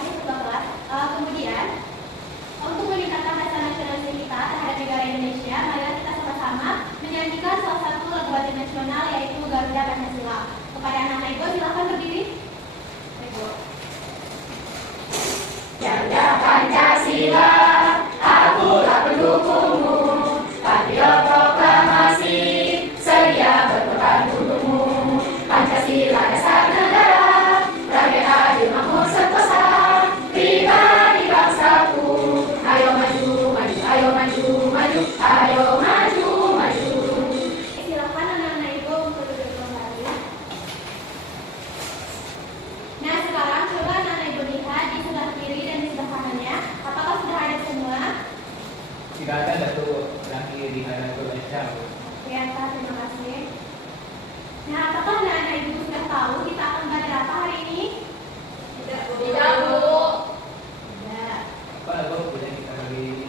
masih sebuah kelas. Kemudian untuk meningkatkan rasa nasionalisme kita terhadap negara Indonesia, marilah kita sama-sama menyanyikan salah satu lagu wajib nasional, yaitu Garuda Pancasila. Kepada anak-anak Ibu, silakan berdiri. Garuda Pancasila, akulah pendukungmu. Patriot proklamasi, sedia berkorban untukmu. Pancasila dasar negara, rakyat adil makmur sentosa, pribadi bangsaku. Ayo maju, maju, ayo maju, maju, ayo maju, maju. Silakan anak-anak Ibu untuk duduk kembali. Nah, sekarang coba anak-anak Ibu lihat di sebelah kiri dan di sebelah kanannya. Apakah sudah ada semua? Tidak ada Datuk, lagi di hadapan Indonesia. Ya, terima kasih. Nah, apakah anak-anak Ibu sudah tahu kita akan belajar apa hari ini? Tidak, Bu. Tidak. Apa lagu boleh kita bagi?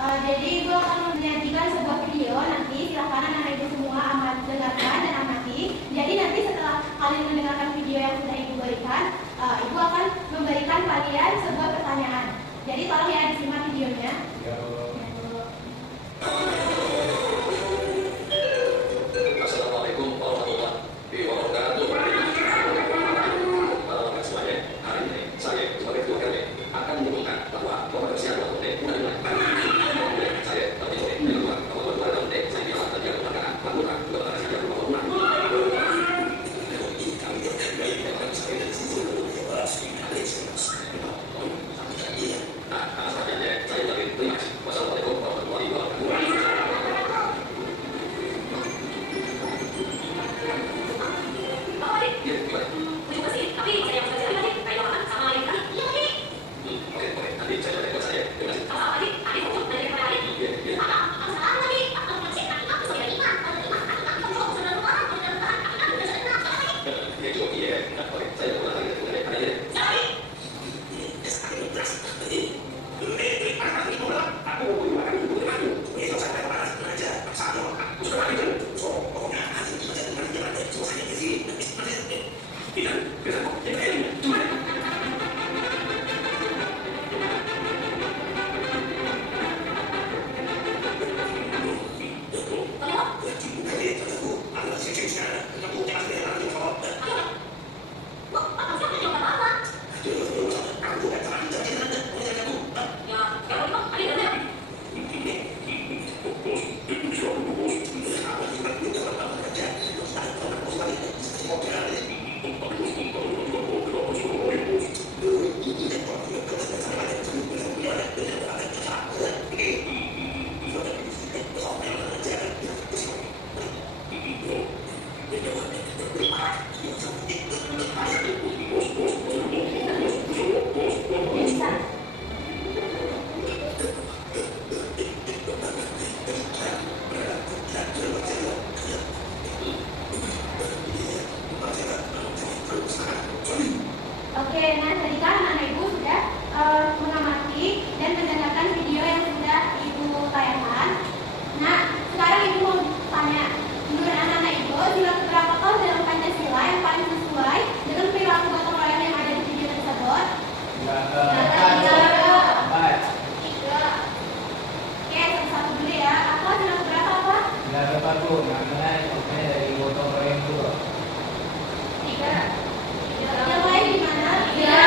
Jadi Ibu akan menyajikan sebuah video. Nanti silakan anak-anak Ibu semua dengarkan dan amati. Jadi nanti setelah kalian mendengarkan video yang sudah Ibu berikan, Ibu akan memberikan kalian sebuah pertanyaan. Jadi tolong ya disimak videonya. Assalamualaikum warahmatullahi wabarakatuh. Semuanya, hari ini saya sebagai ketua RT akan mengumumkan bahwa pembersihan WOT mulai saya tapi sore di luar kalau luar WOT saya bilang tadi ada perkataan anggota kebetulan saya di rumah rumah. Saya lebih terima kasih. Wassalamualaikum warahmatullahi wabarakatuh. Oke, nah tadi kan anak Ibu sudah mengamati dan mendengarkan video yang sudah Ibu tayangkan. Nah, sekarang Ibu mau tanya, menurut anak-anak Ibu, sila keberapakah dalam Pancasila yang paling sesuai dengan perilaku gotong royong yang ada di video tersebut? Tiga. Oke, satu-satu dulu ya. Apa sila keberapa apa? Tidak dapat Bu, namanya dari gotong royong dulu. Tiga. Yang lain di mana? Tiga.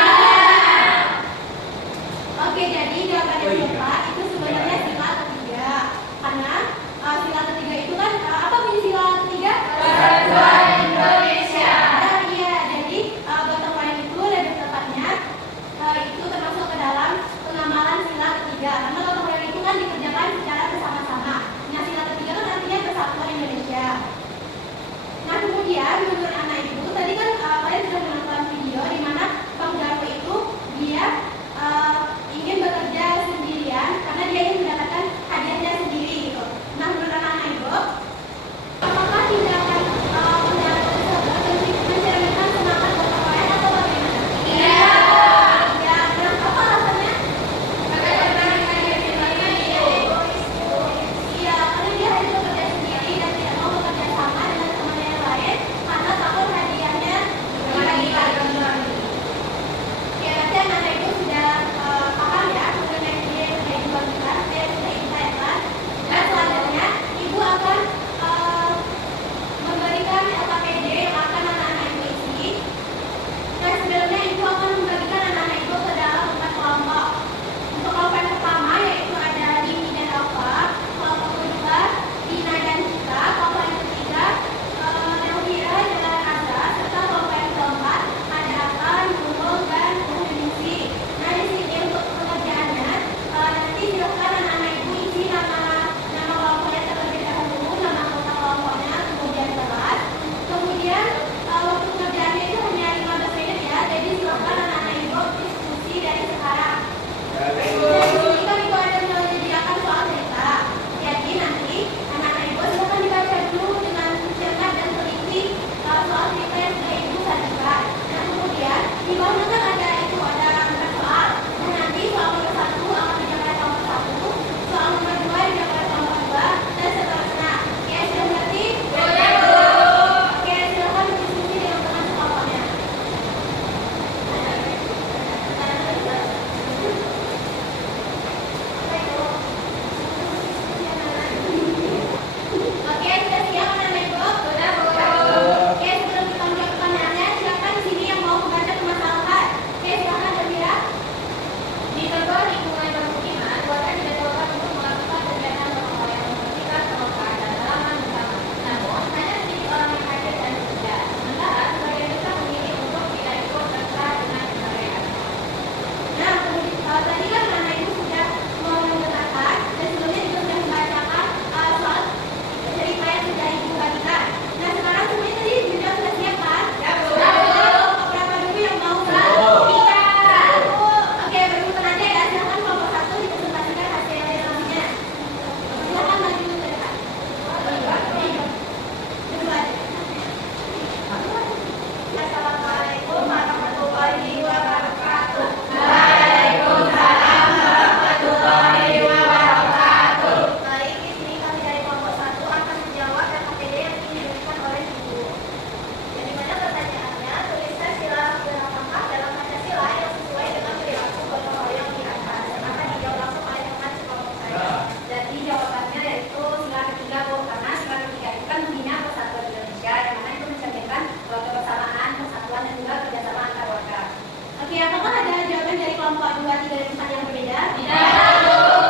apakah ada jawaban dari kelompok 2, 3, dan 4 yang berbeda? Tidak.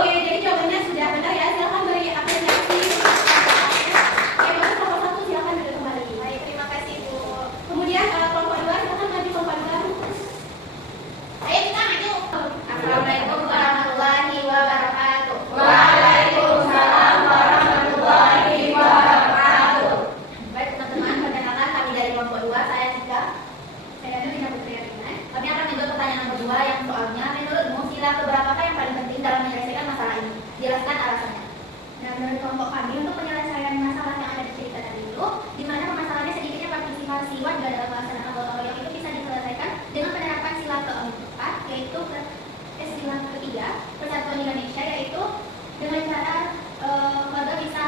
Oke, jadi jawabannya sudah benar ya. Silakan beri apresiasi. Oke, bagus kelompok 1 silakan duduk kembali. Baik, terima kasih Bu. Kemudian kelompok 2 silakan maju kelompok 2. Ayo kita maju. Assalamualaikum warahmatullahi wabarakatuh. Waalaikumsalam warahmatullahi wabarakatuh. Baik teman-teman, perkenalkan kami dari kelompok 2, saya Cika. Saya Nurina Putri Arina. Kami akan menjawab pertanyaan nomor 2 yang soalnya, menurutmu sila keberapakah yang paling penting dalam menyelesaikan masalah ini? Jelaskan alasannya. Nah, menurut kelompok kami untuk penyelesaian masalah yang ada di cerita tadi itu, di mana permasalahannya sedikitnya partisipasi warga dalam pelaksanaan gotong royong itu bisa diselesaikan dengan penerapan sila keempat, yaitu sila ketiga Persatuan Indonesia, yaitu dengan cara warga bisa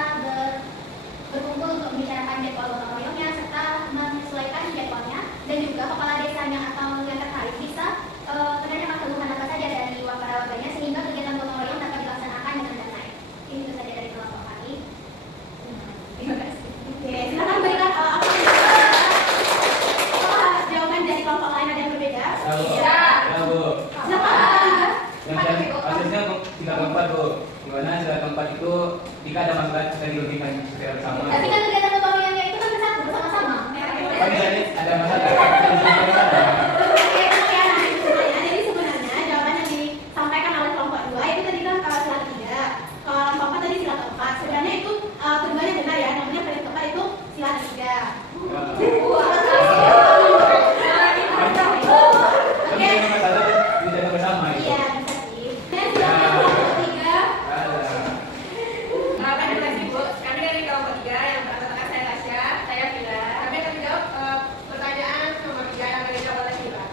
berkumpul untuk membicarakan jadwal gotong royongnya serta menyesuaikan jadwalnya, dan juga kepala desanya atau yang terkait bisa menanyakan keluhan apa saja dari warganya sehingga kegiatan gotong royong dapat dilaksanakan dengan damai. Ini saja dari kelompok kami. Terima kasih. Oke, silakan berikan apakah jawaban dari kelompok lain ada yang berbeda? Tidak. Bu. Silakan. Yang asasnya sila keempat Bu. Gimana sila keempat itu jika ada masalah kita dilebihkan secara bersama. Tapi kan kegiatan gotong royongnya itu kan bersatu bersama-sama. Tapi tadi ada masalah. Ada Oke, ya, nah itu sebenarnya. Jadi sebenarnya jawaban yang disampaikan oleh kelompok 2 itu tadi kan sila ketiga. Kalau kelompok 4 tadi sila keempat. Sebenarnya itu keduanya benar ya. Namanya paling tepat itu sila ketiga. Oke. masalah bisa bersama itu. Iya, bisa sih. Dan silakan kelompok 3. Terima kasih Bu. Kami dari kelompok 3 yang pertama saya Tasya, saya Vila. Kami akan menjawab pertanyaan nomor 3 yang akan dijawab oleh Vila.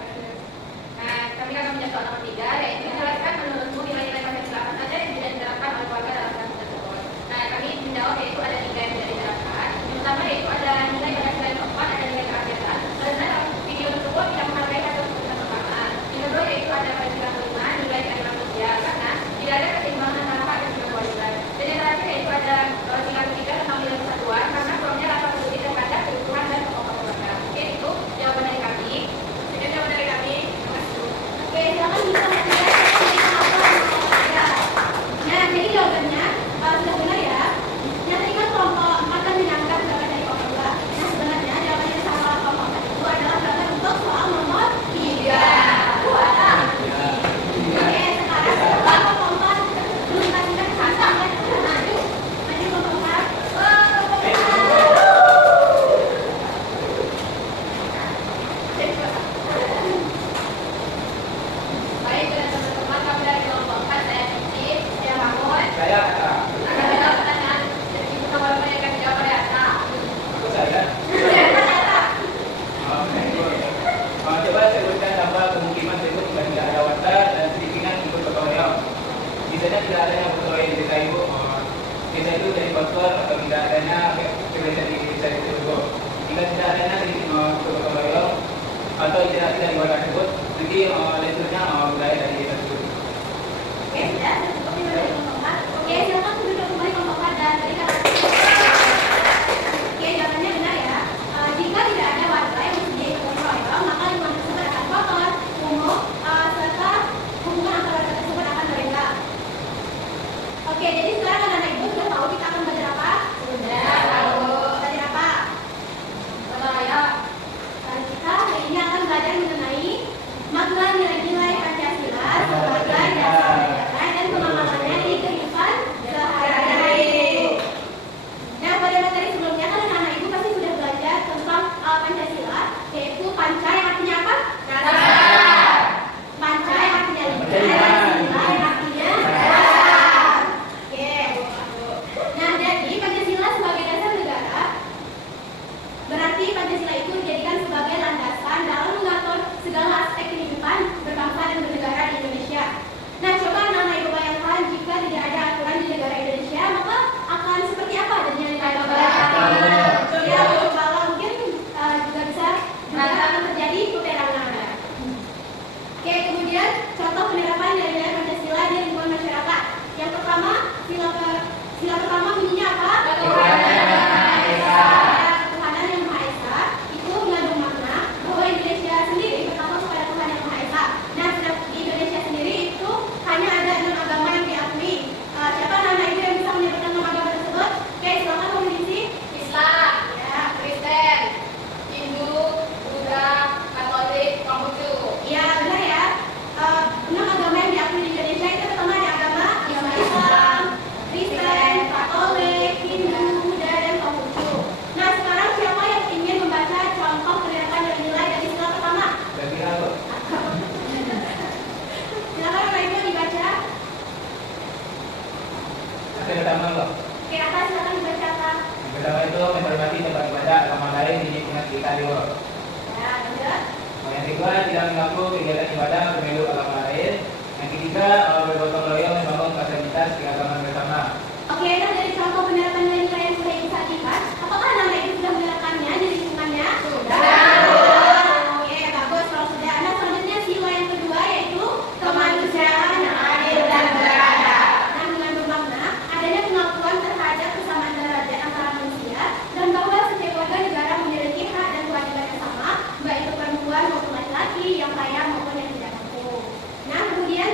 Nah, kami akan menjawab soal nomor 3, yaitu menjelaskan menurutmu nilai-nilai Pancasila apa saja yang tidak diterapkan oleh warga dalam kasus tersebut. Nah, kami menjawab yaitu ada 3 yang tidak diterapkan. Yang pertama yaitu ada nilai Pancasila yang keempat, ada nilai keadilan. Karena video tersebut tidak menghargai hak asasi pertama. Yang kedua yaitu ada Pancasila kelima, nilai keadilan sosial, karena tidak ada keseimbangan antara hak dan juga kewajiban. Dan yang terakhir yaitu ada sila ketiga tentang nilai persatuan, karena kurangnya rasa peduli terhadap kebutuhan dan pokok keluarga. Oke, itu jawaban dari kami. Sekian jawaban dari kami. Terima kasih. Oke, silakan bisa Nah, jadi jawabannya sudah benar ya. Yang tadi kan kelompok 4 kan menyangka jawaban dari kelompok 2. Nah, sebenarnya jawaban yang sama kelompok 4 itu adalah jawaban untuk soal nomor 3. Oke, sekarang setelah kelompok 4 belum kasihkan kata, maju kelompok 4. Baik, dan teman-teman kami dari kelompok 4, saya Cici, saya Mahmud. Saya Ata. Akan menjawab pertanyaan dari ibu sama bapak yang akan dijawab oleh Ata. Aku saya. Coba sebutkan dampak kemungkinan berikut jika tidak ada warga dan sedikitnya ikut gotong royong. Misalnya tidak adanya gotong royong di desa ibu, desa itu jadi kotor atau tidak adanya kebiasaan di desa itu tersebut. Jika tidak adanya gotong royong atau interaksi dari warga tersebut, nanti lenturnya wilayah dari desa tersebut. Oke, sudah cukup ini dari kelompok 4. Oke, silakan duduk kembali kelompok 4 dan berikan. Oke, jawabannya benar ya. Jika tidak ada warga yang mempunyai gotong royong, maka lingkungan tersebut akan kotor, kumuh, serta hubungan antara warga tersebut akan merenggang. Oke, jadi sekarang anak ibu sudah tahu kita akan belajar apa? Sudah tahu. Belajar apa? Gotong royong. Kita hari ini akan belajar mengenai makna nilai-nilai Pancasila sebagai dasar negara dan pemahamannya di kehidupan sehari-hari. Nah, pada materi sebelumnya kan anak-anak ibu pasti sudah belajar tentang Pancasila, yaitu panca yang artinya apa? Dasar. Panca yang artinya lingkar, dan sila yang artinya dasar. Oke. Nah, jadi Pancasila sebagai dasar negara berarti Pancasila itu dijadikan sebagai landasan dalam mengatur segala aspek kehidupan berbangsa dan bernegara di Indonesia. Nah, coba anak-anak ibu bayangkan jika tidak ada aturan di negara Indonesia, maka akan seperti apa adanya negara? Ya, kalau mungkin juga bisa akan terjadi keterangan. Oke, kemudian contoh penerapan dari Pancasila di lingkungan masyarakat. Yang pertama, sila pertama bunyinya apa? Ketuhanan yang Maha Esa itu mengandung makna bahwa Indonesia sendiri bertakwa kepada Tuhan yang Maha Esa. kegiatan ibadah pemilu agama lain. Yang ketiga, bergotong royong membangun fasilitas keagamaan bersama. Oke, nah dari contoh penerapan nilai-nilai yang sudah Ibu sajikan, apakah anak-anak Ibu sudah menerapkannya di lingkungannya? Sudah. Oke, bagus kalau sudah. Nah, selanjutnya sila yang kedua yaitu kemanusiaan yang adil dan beradab. Nah, dengan bermakna adanya pengakuan terhadap kesamaan derajat antara manusia dan bahwa setiap warga negara memiliki hak dan kewajiban yang sama, baik itu perempuan maupun laki-laki, yang kaya maupun yang tidak mampu. Nah, kemudian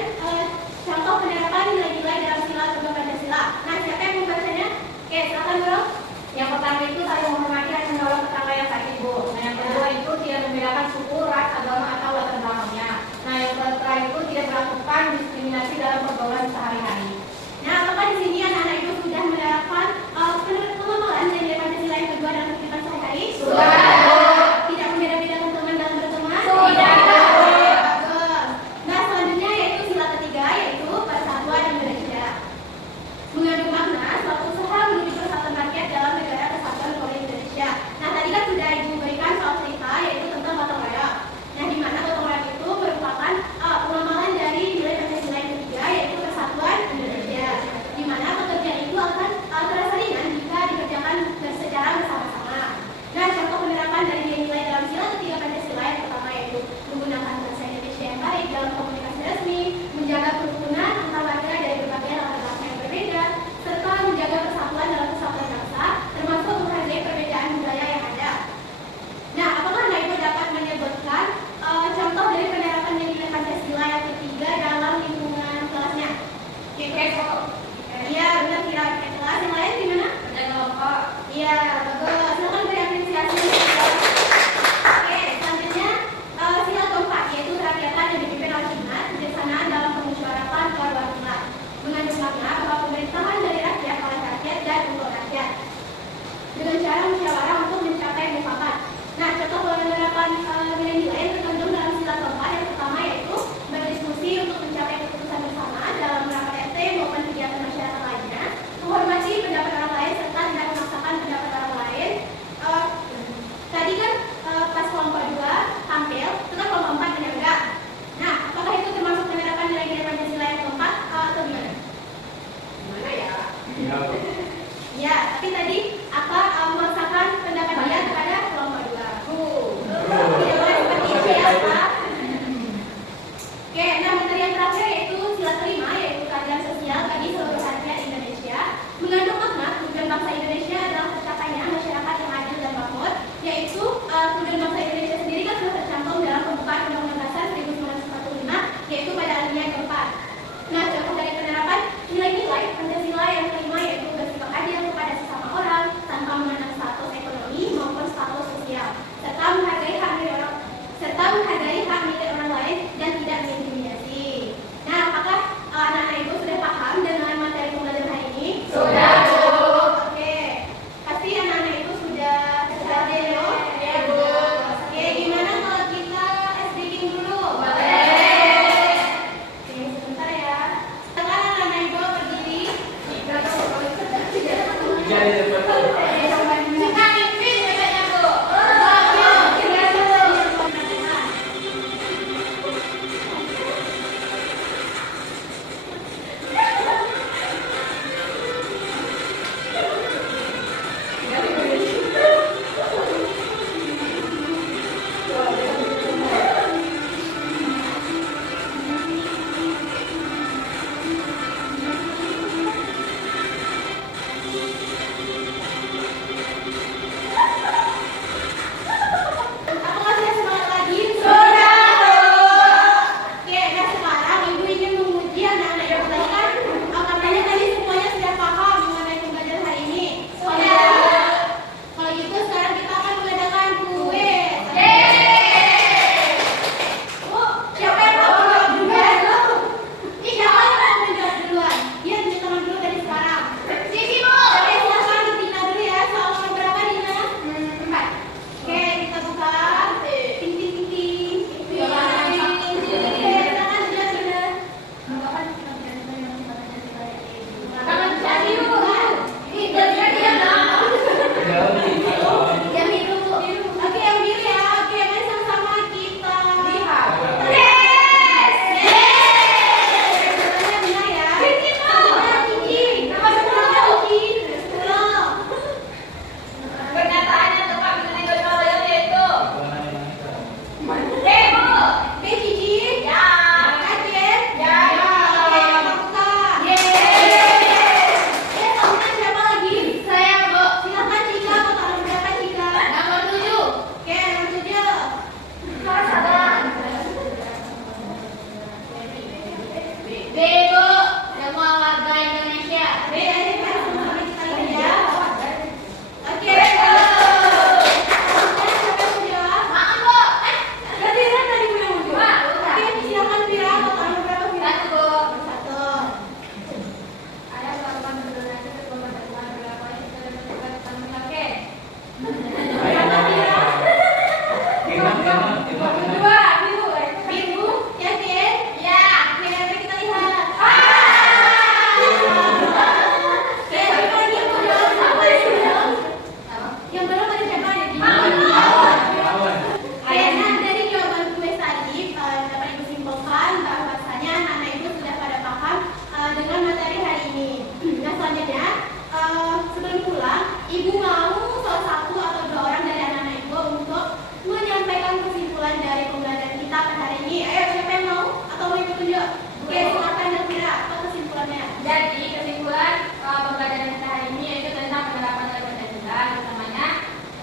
Ibu mau salah satu atau dua orang dari anak-anak ibu untuk menyampaikan kesimpulan dari pembelajaran kita pada hari ini. Ayo, siapa yang mau atau mau ikut tunjuk? Oke, silakan Elvira, apa kesimpulannya? Jadi kesimpulan pembelajaran kita hari ini yaitu tentang penerapan nilai Pancasila, utamanya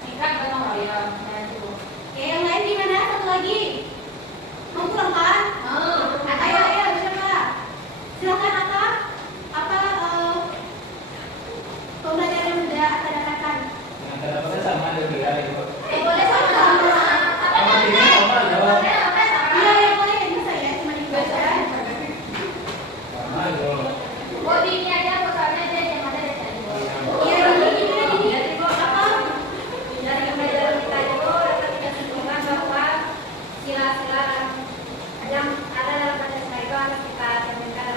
sikap gotong royong. Oke, yang lain gimana? Satu lagi. Mau pulang kan? Mau. Ayo, siapa? Silakan apa? Apa pembelajaran yang sudah Anda dapatkan? Yang terdapatnya sama Elvira itu. Boleh sama-sama. Sama ini sama jawab. Iya, ya boleh. Bisa ya, cuma dibaca. Sama dong. Oh, ini aja soalnya dia yang ada dari tadi. Iya, ini gimana ini? Jadi Apa? dari pembelajaran kita itu dapat kita simpulkan bahwa sila-sila yang ada dalam Pancasila itu harus kita cerminkan